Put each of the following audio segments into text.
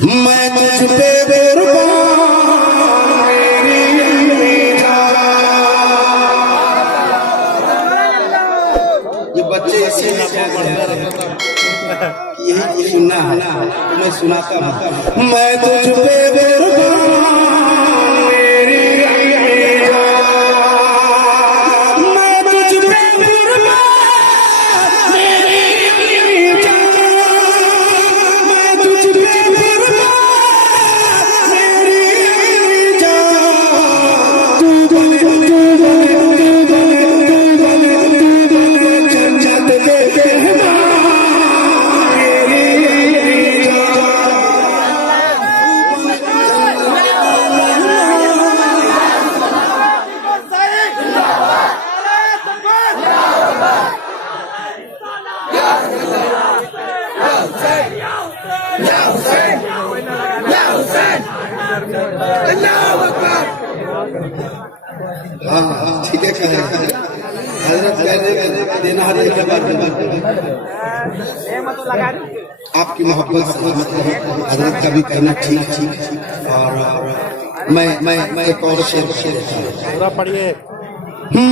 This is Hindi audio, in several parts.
मैं तुझ पे कुर्बान ये बच्चे ऐसे यही सुनना है तो मैं सुनाता हूँ। मैं तुझ पे ठीक है देना आपकी मोहब्बत हजरत का भी कहना ठीक और मैं एक और शेर पूरा पढ़िए।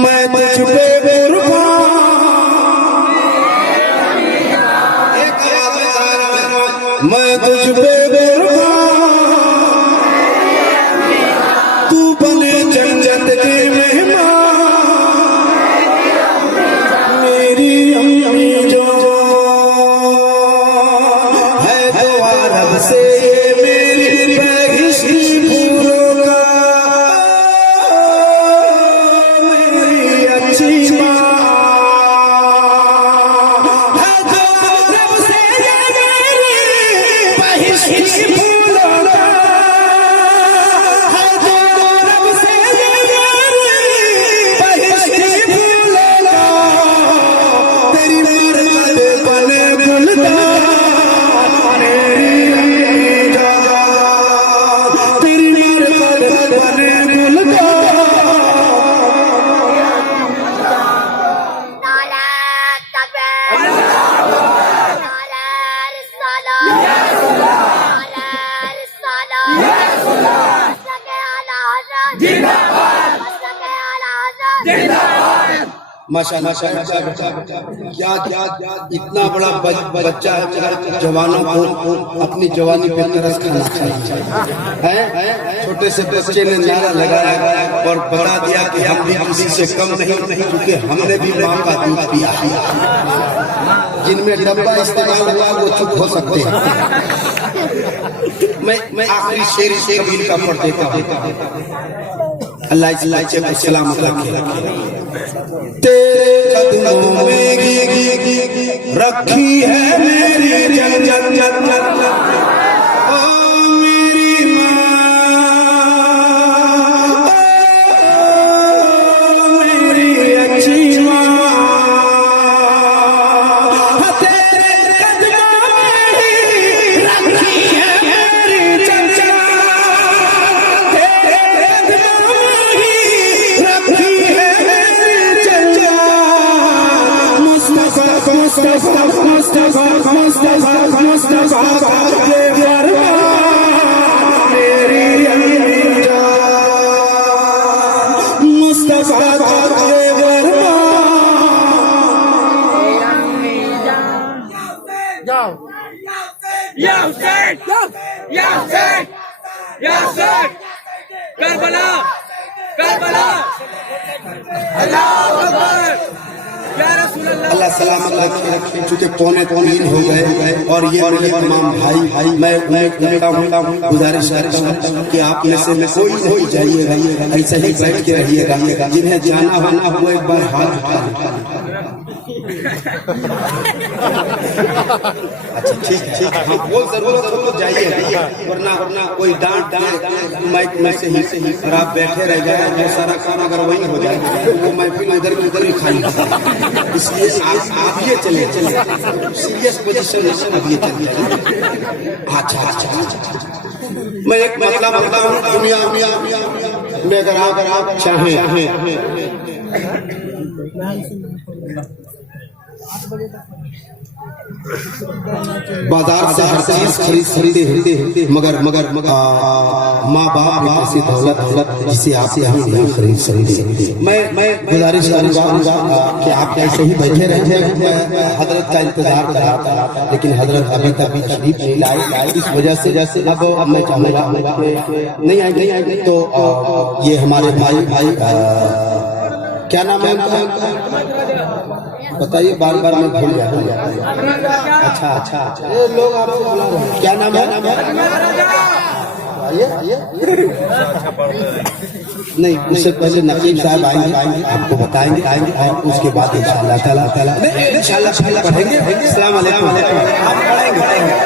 मैं तुझ पे मैं तुझ पे तू बने जन्नत के मेहमान मेरी अम्मी जो है तो रब से मेरी बहिशी पूरा मेरी अच्छी माँ है तो रब से मेरी बहिशी माशाल्लाह क्या इतना बड़ा बच्चा जवानों को अपनी जवानी पे तरस खाना चाहिए। छोटे से बच्चे ने नारा लगाया और बता दिया कि हम भी किसी से कम नहीं क्योंकि हमने भी माँ का दूध पिया। जिनमें डब्बा इस्तेमाल हुआ वो चुप हो सकते हैं। मैं आखिरी शेर दिल का पढ़ देता हूँ। अल्लाह को सलामत रखे। तेरे कदमों में रखी है मेरी जन्नत ओ मेरी माँ मेरी अच्छी माँ तेरे कदमों में रखी है मेरी जन्नत करबला करबला अल्लाह अकबर अल्लाह सलामत रखे। चूंकि पौने 3 हो गए और ये मेरे तमाम भाई मैं उम्मीद हूँ गुजारिश करता हूँ कि आप में से कोई जाइएगा ऐसे ही बैठ के रहिएगा। जिन्हें जाना होना वो एक बार हाथ उठाए। अच्छा ठीक हाँ वो जरूरत हो तो जाइए वरना कोई डांट माइक में से ही और आप बैठे रह जाए वो सारा काम अगर वही हो जाए वो महफिल इधर ही खाई। इसलिए आप ये चले सीरियस पोजीशन अब ये चलिए। अच्छा मैं एक मतलब बताता हूँ दुनिया में अगर आप चाहें बाजार से हर चीज खरीदते मगर मगर माँ बाप में ऐसी दौलत जिसे आप यहाँ नहीं खरीद सकते। मैं गुजारिश करूँगा कि आप ऐसे ही बैठे रहे। हजरत का इंतजार कर रहा था लेकिन हजरत अभी तक भी तशरीफ नहीं लाए। इस वजह से जैसे अब मैं चाहूँगा नहीं आएंगे तो ये हमारे भाई क्या नाम है उनका बताइए। बार बार मैं भूल जाता। अच्छा ये लोग आपको बुला रहे हैं, क्या नाम है? आइए नहीं, उससे पहले नकीब साहब आएंगे, आपको बताएंगे और उसके बाद इंशाअल्लाह ताला पढ़ेंगे। अस्सलाम वालेकुम। आप पढ़ेंगे।